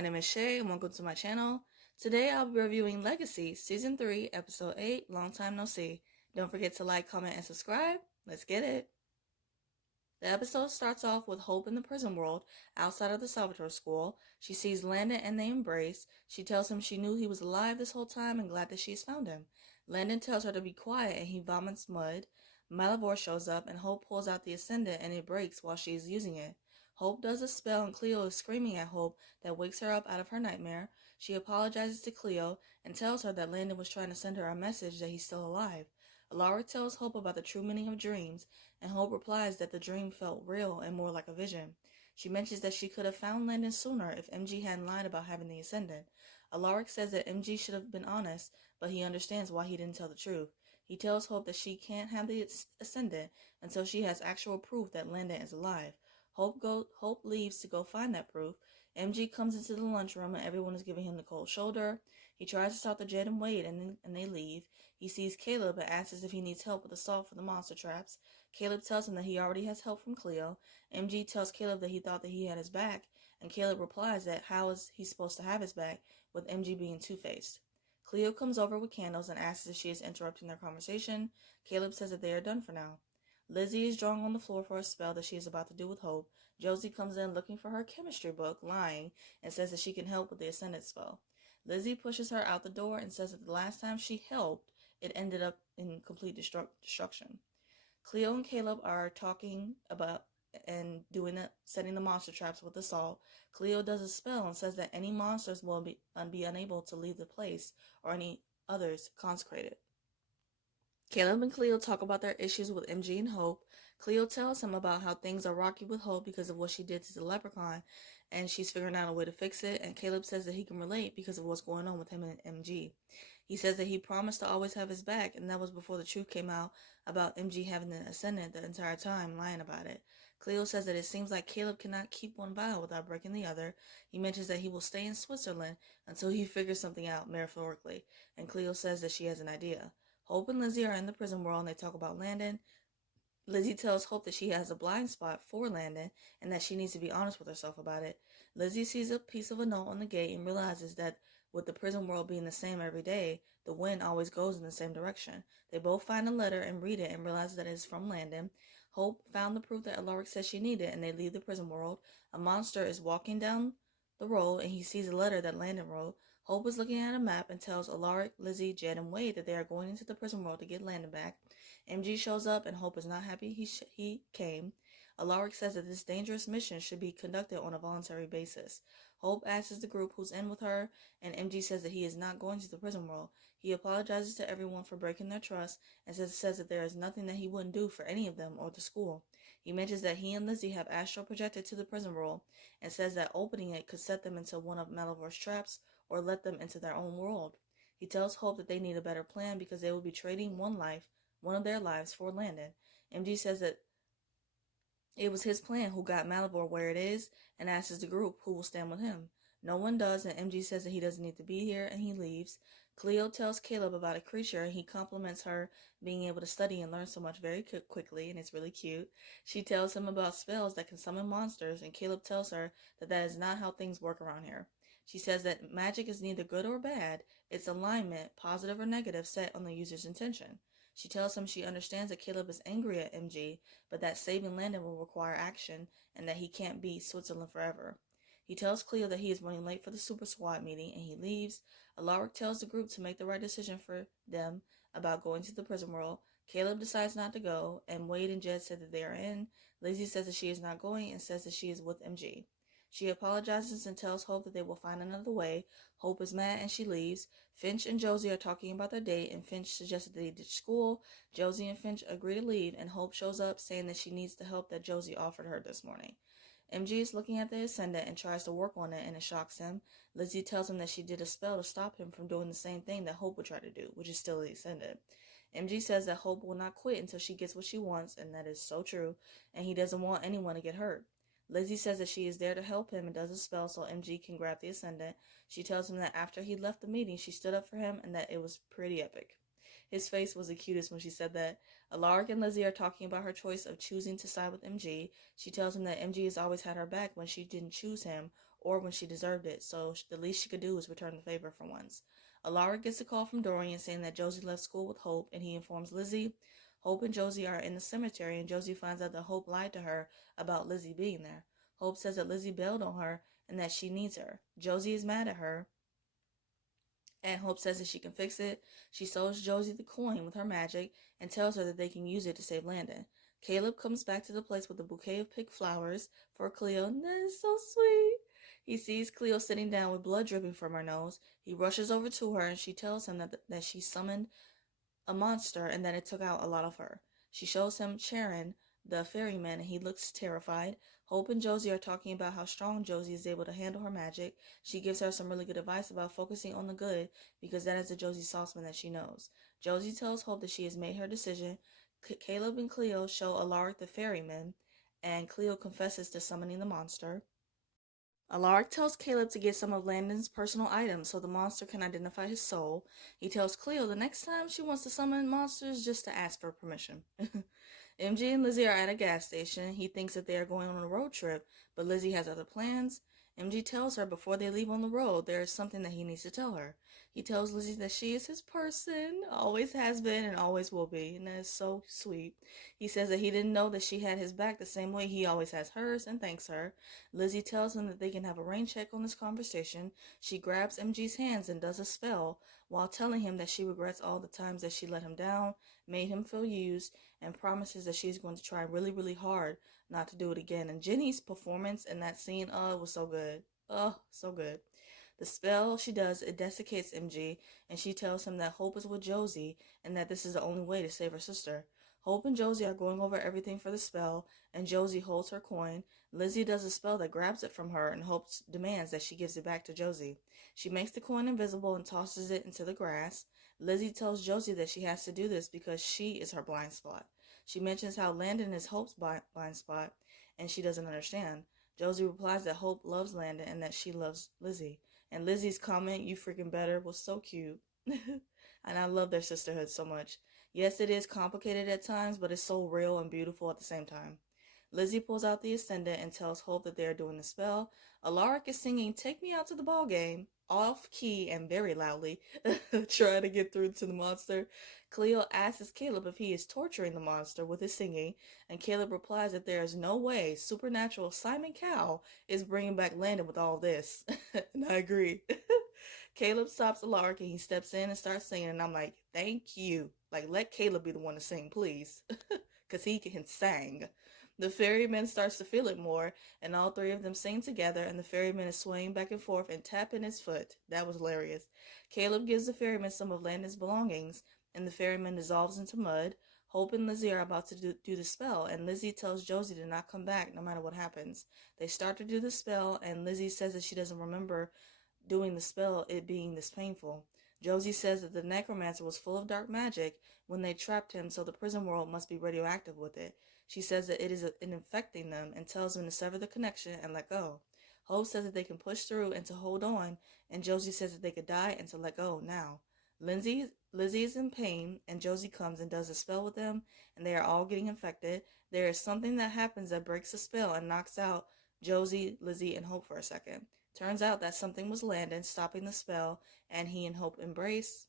my name is Shay and welcome to my channel. Today I'll be reviewing Legacies, Season 3, Episode 8, Long Time No See. Don't forget to like, comment, and subscribe. Let's get it. The episode starts off with Hope in the prison world, outside of the Salvatore school. She sees Landon and they embrace. She tells him she knew he was alive this whole time and glad that she's found him. Landon tells her to be quiet and he vomits mud. Malivore shows up and Hope pulls out the Ascendant and it breaks while she is using it. Hope does a spell and Cleo is screaming at Hope that wakes her up out of her nightmare. She apologizes to Cleo and tells her that Landon was trying to send her a message that he's still alive. Alaric tells Hope about the true meaning of dreams, and Hope replies that the dream felt real and more like a vision. She mentions that she could have found Landon sooner if MG hadn't lied about having the Ascendant. Alaric says that MG should have been honest, but he understands why he didn't tell the truth. He tells Hope that she can't have the Ascendant until she has actual proof that Landon is alive. Hope leaves to go find that proof. MG comes into the lunchroom and everyone is giving him the cold shoulder. He tries to talk to Jed and Wade and they leave. He sees Caleb and asks if he needs help with the salt for the monster traps. Caleb tells him that he already has help from Cleo. MG tells Caleb that he thought that he had his back, and Caleb replies that how is he supposed to have his back with MG being two-faced. Cleo comes over with candles and asks if she is interrupting their conversation. Caleb says that they are done for now. Lizzie is drawing on the floor for a spell that she is about to do with Hope. Josie comes in looking for her chemistry book, lying, and says that she can help with the Ascendant spell. Lizzie pushes her out the door and says that the last time she helped, it ended up in complete destruction. Cleo and Caleb are talking about and setting the monster traps with the salt. Cleo does a spell and says that any monsters will be unable to leave the place or any others consecrated. Caleb and Cleo talk about their issues with MG and Hope. Cleo tells him about how things are rocky with Hope because of what she did to the leprechaun, and she's figuring out a way to fix it, and Caleb says that he can relate because of what's going on with him and MG. He says that he promised to always have his back, and that was before the truth came out about MG having the Ascendant the entire time, lying about it. Cleo says that it seems like Caleb cannot keep one vial without breaking the other. He mentions that he will stay in Switzerland until he figures something out metaphorically, and Cleo says that she has an idea. Hope and Lizzie are in the prison world and they talk about Landon. Lizzie tells Hope that she has a blind spot for Landon and that she needs to be honest with herself about it. Lizzie sees a piece of a note on the gate and realizes that with the prison world being the same every day, the wind always goes in the same direction. They both find a letter and read it and realize that it is from Landon. Hope found the proof that Alaric said she needed and they leave the prison world. A monster is walking down the road and he sees a letter that Landon wrote. Hope is looking at a map and tells Alaric, Lizzie, Jed, and Wade that they are going into the prison world to get Landon back. MG shows up and Hope is not happy he came. Alaric says that this dangerous mission should be conducted on a voluntary basis. Hope asks the group who's in with her, and MG says that he is not going to the prison world. He apologizes to everyone for breaking their trust and says that there is nothing that he wouldn't do for any of them or the school. He mentions that he and Lizzie have astral projected to the prison world and says that opening it could set them into one of Malivore's traps or let them into their own world. He tells Hope that they need a better plan because they will be trading one of their lives for Landon. MG says that it was his plan who got Malivore where it is and asks the group who will stand with him. No one does, and MG says that he doesn't need to be here and he leaves. Cleo tells Caleb about a creature and he compliments her being able to study and learn so much very quickly, and it's really cute. She tells him about spells that can summon monsters, and Caleb tells her that that is not how things work around here. She says that magic is neither good or bad, it's alignment, positive or negative, set on the user's intention. She tells him she understands that Caleb is angry at MG, but that saving Landon will require action and that he can't be Switzerland forever. He tells Cleo that he is running late for the Super Squad meeting and he leaves. Alaric tells the group to make the right decision for them about going to the prison world. Caleb decides not to go, and Wade and Jed said that they are in. Lizzie says that she is not going and says that she is with MG. She apologizes and tells Hope that they will find another way. Hope is mad and she leaves. Finch and Josie are talking about their date and Finch suggests that they ditch school. Josie and Finch agree to leave and Hope shows up saying that she needs the help that Josie offered her this morning. MG is looking at the Ascendant and tries to work on it and it shocks him. Lizzie tells him that she did a spell to stop him from doing the same thing that Hope would try to do, which is still the Ascendant. MG says that Hope will not quit until she gets what she wants, and that is so true, and he doesn't want anyone to get hurt. Lizzie says that she is there to help him and does a spell so MG can grab the Ascendant. She tells him that after he left the meeting, she stood up for him and that it was pretty epic. His face was the cutest when she said that. Alaric and Lizzie are talking about her choice of choosing to side with MG. She tells him that MG has always had her back when she didn't choose him or when she deserved it, so the least she could do was return the favor for once. Alaric gets a call from Dorian saying that Josie left school with Hope, and he informs Lizzie. Hope and Josie are in the cemetery, and Josie finds out that Hope lied to her about Lizzie being there. Hope says that Lizzie bailed on her and that she needs her. Josie is mad at her, and Hope says that she can fix it. She shows Josie the coin with her magic and tells her that they can use it to save Landon. Caleb comes back to the place with a bouquet of pink flowers for Cleo, and that is so sweet. He sees Cleo sitting down with blood dripping from her nose. He rushes over to her, and she tells him that she summoned a monster and that it took out a lot of her. She shows him Charon, the ferryman, and he looks terrified. Hope and Josie are talking about how strong Josie is able to handle her magic. She gives her some really good advice about focusing on the good because that is the Josie Sauceman that she knows. Josie tells Hope that she has made her decision. Caleb and Cleo show Alaric the ferryman, and Cleo confesses to summoning the monster. Alaric tells Caleb to get some of Landon's personal items so the monster can identify his soul. He tells Cleo the next time she wants to summon monsters just to ask for permission. MG and Lizzie are at a gas station. He thinks that they are going on a road trip, but Lizzie has other plans. MG tells her before they leave on the road there is something that he needs to tell her. He tells Lizzie that she is his person, always has been and always will be, and that is so sweet. He says that he didn't know that she had his back the same way he always has hers and thanks her. Lizzie tells him that they can have a rain check on this conversation. She grabs MG's hands and does a spell while telling him that she regrets all the times that she let him down, made him feel used, and promises that she's going to try really, really hard not to do it again. And Jenny's performance in that scene, was so good. Oh, so good. The spell she does, it desiccates MG, and she tells him that Hope is with Josie and that this is the only way to save her sister. Hope and Josie are going over everything for the spell, and Josie holds her coin. Lizzie does a spell that grabs it from her, and Hope demands that she gives it back to Josie. She makes the coin invisible and tosses it into the grass. Lizzie tells Josie that she has to do this because she is her blind spot. She mentions how Landon is Hope's blind spot, and she doesn't understand. Josie replies that Hope loves Landon and that she loves Lizzie. And Lizzie's comment, "You freaking better," was so cute. And I love their sisterhood so much. Yes, it is complicated at times, but it's so real and beautiful at the same time. Lizzie pulls out the Ascendant and tells Hope that they are doing the spell. Alaric is singing "Take Me Out to the Ball Game," off key and very loudly, trying to get through to the monster. Cleo asks Caleb if he is torturing the monster with his singing, and Caleb replies that there is no way supernatural Simon Cowell is bringing back Landon with all this. And I agree. Caleb stops Alaric and he steps in and starts singing, and I'm like, thank you. Like, let Caleb be the one to sing, please. Because he can sing. The ferryman starts to feel it more, and all three of them sing together, and the ferryman is swaying back and forth and tapping his foot. That was hilarious. Caleb gives the ferryman some of Landon's belongings, and the ferryman dissolves into mud. Hope and Lizzie are about to do the spell, and Lizzie tells Josie to not come back no matter what happens. They start to do the spell, and Lizzie says that she doesn't remember doing the spell, it being this painful. Josie says that the necromancer was full of dark magic when they trapped him, so the prison world must be radioactive with it. She says that it is infecting them and tells them to sever the connection and let go. Hope says that they can push through and to hold on, and Josie says that they could die and to let go now. Lizzie is in pain, and Josie comes and does a spell with them, and they are all getting infected. There is something that happens that breaks the spell and knocks out Josie, Lizzie, and Hope for a second. Turns out that something was Landon stopping the spell, and he and Hope embrace.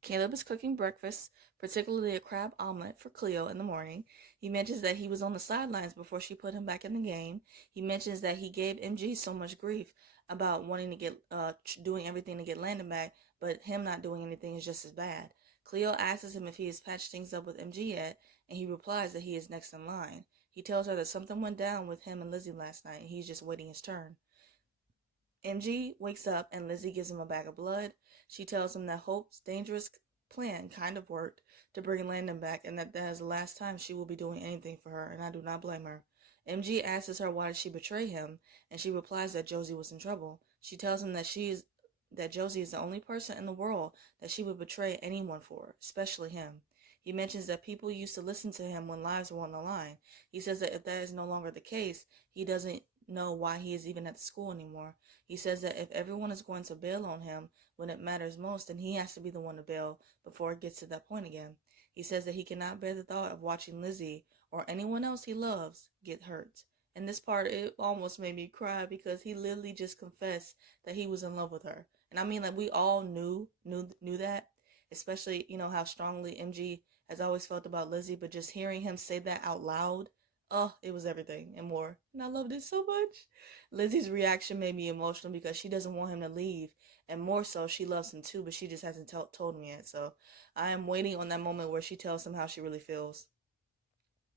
Caleb is cooking breakfast, particularly a crab omelet for Cleo in the morning. He mentions that he was on the sidelines before she put him back in the game. He mentions that he gave MG so much grief about wanting to get, doing everything to get Landon back, but him not doing anything is just as bad. Cleo asks him if he has patched things up with MG yet, and he replies that he is next in line. He tells her that something went down with him and Lizzie last night, and he's just waiting his turn. MG wakes up and Lizzie gives him a bag of blood. She tells him that Hope's dangerous plan kind of worked to bring Landon back, and that is the last time she will be doing anything for her, and I do not blame her. MG asks her why did she betray him, and she replies that Josie was in trouble. She tells him that Josie is the only person in the world that she would betray anyone for, especially him. He mentions that people used to listen to him when lives were on the line. He says that if that is no longer the case, he doesn't know why he is even at the school anymore. He says that if everyone is going to bail on him when it matters most, then he has to be the one to bail before it gets to that point again. He says that he cannot bear the thought of watching Lizzie or anyone else he loves get hurt. And this part, it almost made me cry because he literally just confessed that he was in love with her. And I mean, like, we all knew that, especially, you know, how strongly MG has always felt about Lizzie, but just hearing him say that out loud, oh, it was everything and more. And I loved it so much. Lizzie's reaction made me emotional because she doesn't want him to leave, and more so, she loves him too, but she just hasn't told him yet. So I am waiting on that moment where she tells him how she really feels.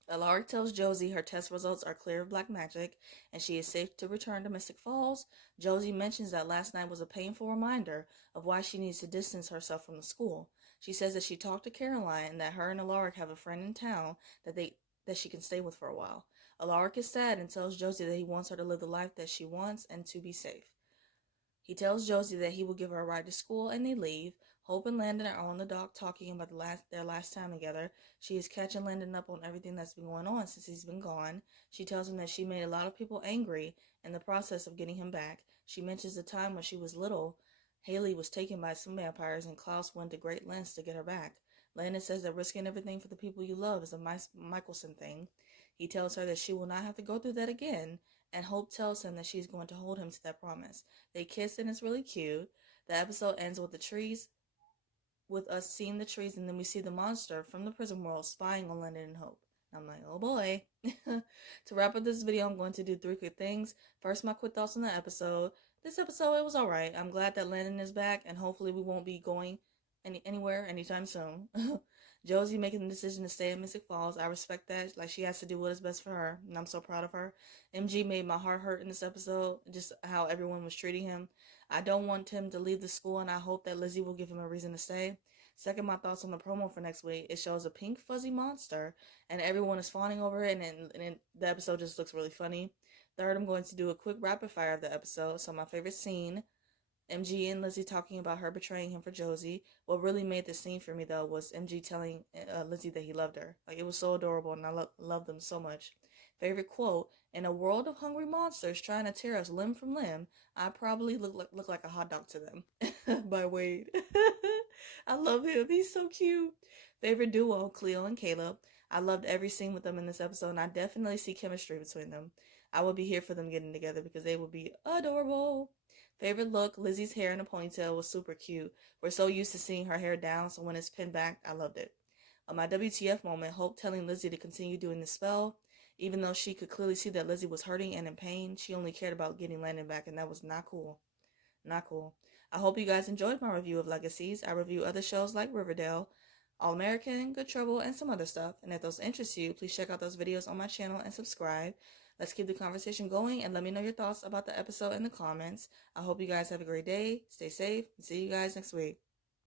Alaric tells Josie her test results are clear of black magic and she is safe to return to Mystic Falls. Josie mentions that last night was a painful reminder of why she needs to distance herself from the school. She says that she talked to Caroline and that her and Alaric have a friend in town that she can stay with for a while. Alaric is sad and tells Josie that he wants her to live the life that she wants and to be safe. He tells Josie that he will give her a ride to school and they leave. Hope and Landon are on the dock talking about their last time together. She is catching Landon up on everything that's been going on since he's been gone. She tells him that she made a lot of people angry in the process of getting him back. She mentions the time when she was little, Haley was taken by some vampires and Klaus went to great lengths to get her back. Landon says that risking everything for the people you love is a Michelson thing. He tells her that she will not have to go through that again, and Hope tells him that she's going to hold him to that promise. They kiss and it's really cute. The episode ends with the trees, with us seeing the trees, and then we see the monster from the prison world spying on Landon and Hope. I'm like, oh boy. To wrap up this video, I'm going to do 3 quick things. First, my quick thoughts on the episode. This episode, it was alright. I'm glad that Landon is back, and hopefully we won't be going anywhere anytime soon. Josie making the decision to stay in Mystic Falls. I respect that. Like, she has to do what is best for her, and I'm so proud of her. MG made my heart hurt in this episode, just how everyone was treating him. I don't want him to leave the school, and I hope that Lizzie will give him a reason to stay. Second, my thoughts on the promo for next week. It shows a pink fuzzy monster, and everyone is fawning over it, and the episode just looks really funny. Third, I'm going to do a quick rapid fire of the episode. So my favorite scene, MG and Lizzie talking about her betraying him for Josie. What really made this scene for me, though, was MG telling Lizzie that he loved her. Like, it was so adorable, and I loved them so much. Favorite quote, in a world of hungry monsters trying to tear us limb from limb, I probably look like a hot dog to them. By Wade. I love him. He's so cute. Favorite duo, Cleo and Caleb. I loved every scene with them in this episode, and I definitely see chemistry between them. I would be here for them getting together because they would be adorable. Favorite look, Lizzie's hair in a ponytail was super cute. We're so used to seeing her hair down, so when it's pinned back, I loved it. My WTF moment, Hope telling Lizzie to continue doing the spell. Even though she could clearly see that Lizzie was hurting and in pain, she only cared about getting Landon back, and that was not cool. Not cool. I hope you guys enjoyed my review of Legacies. I review other shows like Riverdale, All American, Good Trouble, and some other stuff. And if those interest you, please check out those videos on my channel and subscribe. Let's keep the conversation going and let me know your thoughts about the episode in the comments. I hope you guys have a great day, stay safe, and see you guys next week.